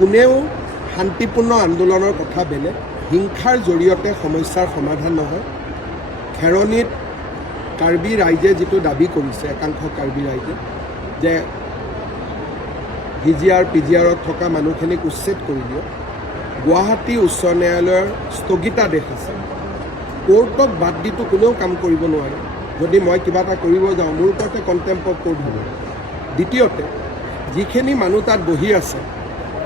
কোনেও শান্তিপূৰ্ণ আন্দোলনৰ কথা বেলেগ, হিংসাৰ জৰিয়তে সমস্যাৰ সমাধান নহয়। খেৰণিত কাৰ্বি ৰাইজে যিটো দাবী কৰিছে, একাংশ কাৰ্বি ৰাইজে, যে VGR PGRত থকা মানুহখিনিক উচ্ছেদ কৰি দিয়ক। গুৱাহাটী উচ্চ ন্যায়ালয়ৰ স্থগিতাদেশ আছে, কোৰ্টক বাদ দিটো কোনেও কাম কৰিব নোৱাৰে। যদি মই কিবা এটা কৰিব যাওঁ, মোৰ ওপৰতে কণ্টেম্প অফ কোৰ্ট হ'ব। দ্বিতীয়তে, যিখিনি মানুহ তাত বহি আছে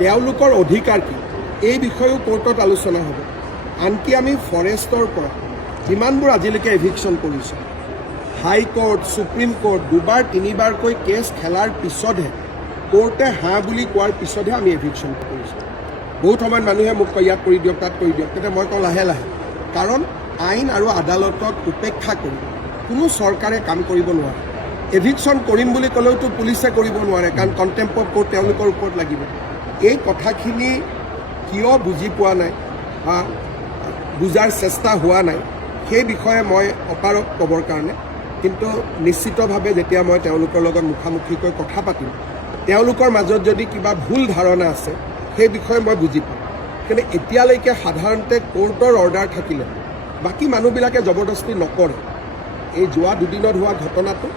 তেওঁলোকৰ অধিকাৰ কি, এই বিষয়েও কোৰ্টত আলোচনা হ'ব। আনকি আমি ফৰেষ্টৰ পৰা যিমানবোৰ আজিলৈকে এভিকশ্যন কৰিছোঁ, হাইকোৰ্ট, সুপ্ৰিম কোৰ্ট দুবাৰ তিনিবাৰকৈ কেছ খেলাৰ পিছতহে, কোৰ্টে হাঁ বুলি কোৱাৰ পিছতহে আমি এভিকশ্যন কৰিছোঁ। বহুত সময়ত মানুহে মোক কয় ইয়াত কৰি দিয়ক, তাত কৰি দিয়ক, তেতিয়া মই কওঁ লাহে লাহে, কাৰণ আইন আৰু আদালতক উপেক্ষা কৰি কোনো চৰকাৰে কাম কৰিব নোৱাৰে। এভিকশ্যন কৰিম বুলি ক'লেওতো পুলিচে কৰিব নোৱাৰে, কাৰণ কণ্টেম্প অফ কোৰ্ট তেওঁলোকৰ ওপৰত লাগিব। এই কথাখিনি কিয় বুজি পোৱা নাই বা বুজাৰ চেষ্টা হোৱা নাই, সেই বিষয়ে মই অপাৰক ক'বৰ কাৰণে, কিন্তু নিশ্চিতভাৱে যেতিয়া মই তেওঁলোকৰ লগত মুখামুখিকৈ কথা পাতিম, তেওঁলোকৰ মাজত যদি কিবা ভুল ধাৰণা আছে সেই বিষয়ে মই বুজি পাম। কিন্তু এতিয়ালৈকে সাধাৰণতে কোৰ্টৰ অৰ্ডাৰ থাকিলে বাকী মানুহবিলাকে জবৰদস্তি নকৰে। এই যোৱা দুদিনত হোৱা ঘটনাটো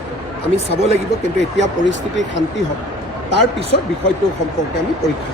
আমি চাব লাগিব, কিন্তু এতিয়া পৰিস্থিতি শান্তি হওক, তাৰ পিছত বিষয়টোৰ সম্পৰ্কে আমি পৰীক্ষা